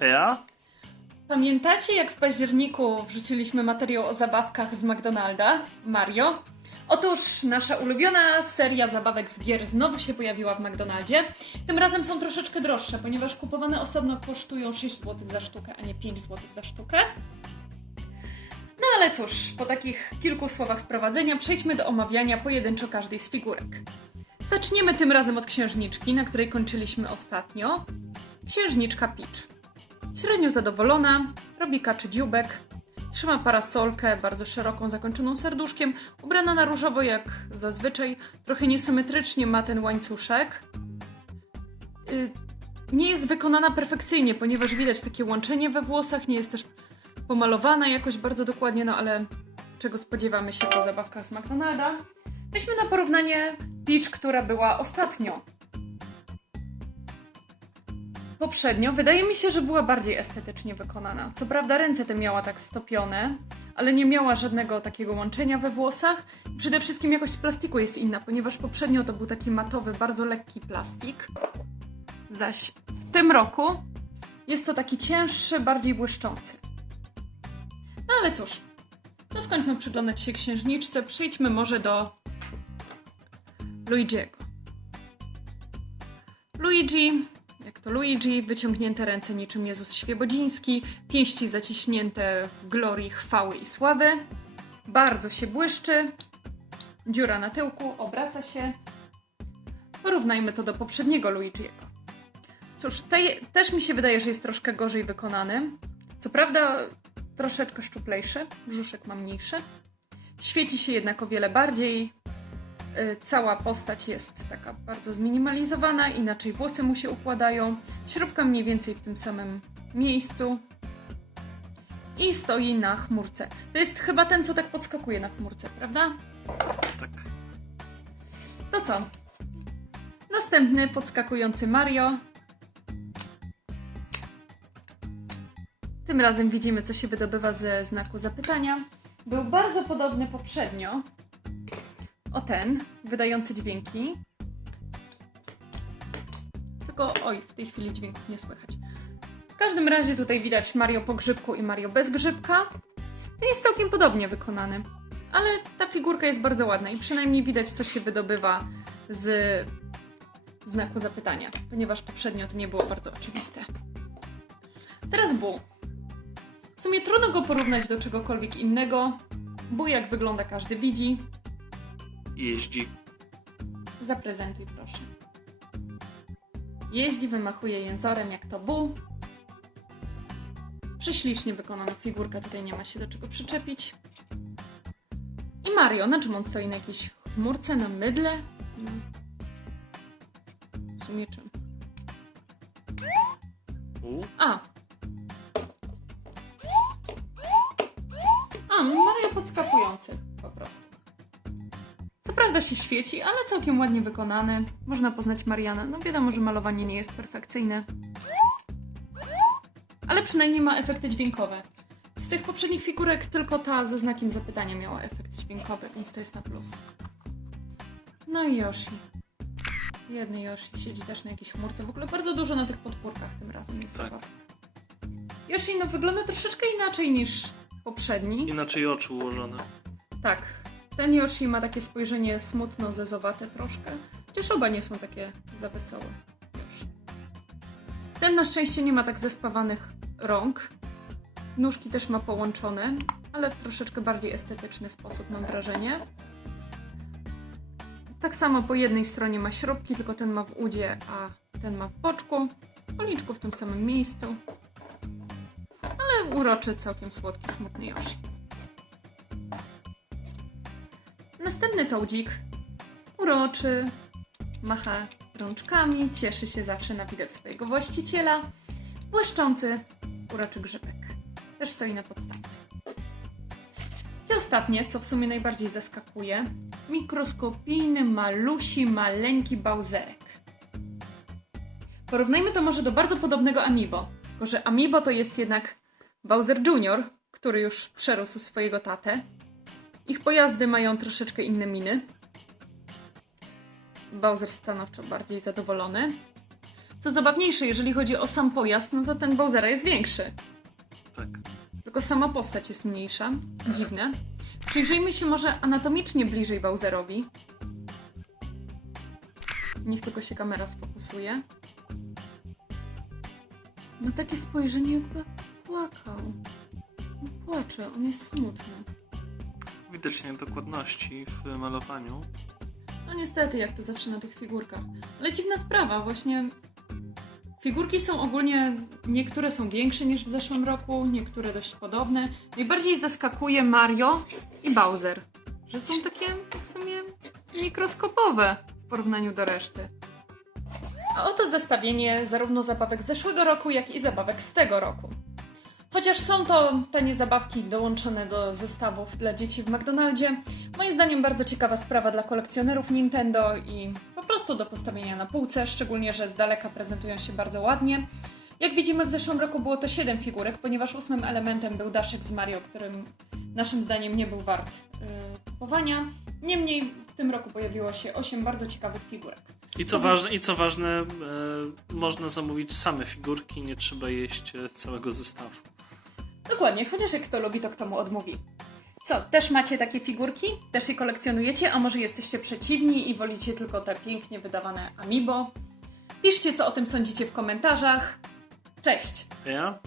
Ja? Pamiętacie, jak w październiku wrzuciliśmy materiał o zabawkach z McDonalda? Mario? Otóż nasza ulubiona seria zabawek z gier znowu się pojawiła w McDonaldzie. Tym razem są troszeczkę droższe, ponieważ kupowane osobno kosztują 6 zł za sztukę, a nie 5 zł za sztukę. No ale cóż, po takich kilku słowach wprowadzenia przejdźmy do omawiania pojedynczo każdej z figurek. Zaczniemy tym razem od księżniczki, na której kończyliśmy ostatnio. Księżniczka Peach. Średnio zadowolona, robi kaczy dzióbek, trzyma parasolkę bardzo szeroką, zakończoną serduszkiem, ubrana na różowo jak zazwyczaj, trochę niesymetrycznie ma ten łańcuszek. Y, Nie jest wykonana perfekcyjnie, ponieważ widać takie łączenie we włosach, nie jest też pomalowana jakoś bardzo dokładnie, no ale czego spodziewamy się po zabawkach z McDonalda. Weźmy na porównanie Peach, która była ostatnio poprzednio, wydaje mi się, że była bardziej estetycznie wykonana. Co prawda ręce te miała tak stopione, ale nie miała żadnego takiego łączenia we włosach. Przede wszystkim jakość plastiku jest inna, ponieważ poprzednio to był taki matowy, bardzo lekki plastik. Zaś w tym roku jest to taki cięższy, bardziej błyszczący. No ale cóż, to skończmy przyglądać się księżniczce, przejdźmy może do Luigiego. Luigi jak to Luigi, wyciągnięte ręce niczym Jezus Świebodziński, pięści zaciśnięte w glorii chwały i sławy. Bardzo się błyszczy. Dziura na tyłku, obraca się. Porównajmy to do poprzedniego Luigiego. Cóż, tej, też mi się wydaje, że jest troszkę gorzej wykonany. Co prawda troszeczkę szczuplejszy, brzuszek ma mniejszy. Świeci się jednak o wiele bardziej, Cała postać jest taka bardzo zminimalizowana, inaczej włosy mu się układają. Śrubka mniej więcej w tym samym miejscu. I stoi na chmurce. To jest chyba ten, co tak podskakuje na chmurce, prawda? Tak. To co? Następny podskakujący Mario. Tym razem widzimy, co się wydobywa ze znaku zapytania. Był bardzo podobny poprzednio. O ten, wydający dźwięki. Tylko, oj, w tej chwili dźwięków nie słychać. W każdym razie tutaj widać Mario po grzybku i Mario bez grzybka. Ten jest całkiem podobnie wykonany. Ale ta figurka jest bardzo ładna i przynajmniej widać, co się wydobywa z znaku zapytania, ponieważ poprzednio to nie było bardzo oczywiste. Teraz Bu. W sumie trudno go porównać do czegokolwiek innego. Bu jak wygląda każdy widzi. Jeździ. Zaprezentuj proszę. Jeździ, wymachuje jęzorem jak to Bu. Prześlicznie wykonana figurka, tutaj nie ma się do czego przyczepić. I Mario, na czym on stoi? Na jakiejś chmurce, na mydle? W sumie czym? A! A, Mario podskakujący po prostu. Prawda się świeci, ale całkiem ładnie wykonany. Można poznać Marianę. No wiadomo, że malowanie nie jest perfekcyjne. Ale przynajmniej ma efekty dźwiękowe. Z tych poprzednich figurek tylko ta ze znakiem zapytania miała efekt dźwiękowy, więc to jest na plus. No i Yoshi. Jedny Yoshi siedzi też na jakiejś chmurce. W ogóle bardzo dużo na tych podpórkach tym razem jest Tak. zabaw. Yoshi no wygląda troszeczkę inaczej niż poprzedni. Inaczej oczy ułożone. Tak. Ten Yoshi ma takie spojrzenie smutno-zezowate troszkę. Chociaż oba nie są takie za wesołe. Ten na szczęście nie ma tak zespawanych rąk. Nóżki też ma połączone, ale w troszeczkę bardziej estetyczny sposób mam wrażenie. Tak samo po jednej stronie ma śrubki, tylko ten ma w udzie, a ten ma w boczku. Policzku w tym samym miejscu. Ale uroczy, całkiem słodki, smutny Yoshi. Następny tołdzik. Uroczy, macha rączkami, cieszy się zawsze na widok swojego właściciela. Błyszczący, uroczy grzybek. Też stoi na podstawce. I ostatnie, co w sumie najbardziej zaskakuje, mikroskopijny, malusi, maleńki Bowserek. Porównajmy to może do bardzo podobnego Amiibo, tylko że Amiibo to jest jednak Bowser Jr., który już przerósł swojego tatę. Ich pojazdy mają troszeczkę inne miny. Bowser stanowczo bardziej zadowolony. to zabawniejsze. Jeżeli chodzi o sam pojazd, no to ten Bowsera jest większy. Tak. Tylko sama postać jest mniejsza. Dziwne. Przyjrzyjmy się może anatomicznie bliżej Bowserowi. Niech tylko się kamera sfokusuje. Ma takie spojrzenie, jakby płakał. On płacze, on jest smutny. Widać niedokładności w malowaniu. No niestety, jak to zawsze na tych figurkach. Ale dziwna sprawa, właśnie. Figurki są ogólnie, niektóre są większe niż w zeszłym roku, niektóre dość podobne. Najbardziej zaskakuje Mario i Bowser, że są takie w sumie mikroskopowe w porównaniu do reszty. A oto zestawienie zarówno zabawek z zeszłego roku, jak i zabawek z tego roku. Chociaż są to tanie zabawki dołączone do zestawów dla dzieci w McDonaldzie, moim zdaniem bardzo ciekawa sprawa dla kolekcjonerów Nintendo i po prostu do postawienia na półce, szczególnie, że z daleka prezentują się bardzo ładnie. Jak widzimy, w zeszłym roku było to 7 figurek, ponieważ ósmym elementem był daszek z Mario, którym naszym zdaniem nie był wart yy, kupowania. Niemniej w tym roku pojawiło się 8 bardzo ciekawych figurek. I co ważne, i co ważne e, można zamówić same figurki, nie trzeba jeść e, całego zestawu. Dokładnie, chociaż jak kto lubi, to kto mu odmówi. Co, też macie takie figurki? Też je kolekcjonujecie? A może jesteście przeciwni i wolicie tylko te pięknie wydawane Amiibo? Piszcie, co o tym sądzicie w komentarzach. Cześć! Ja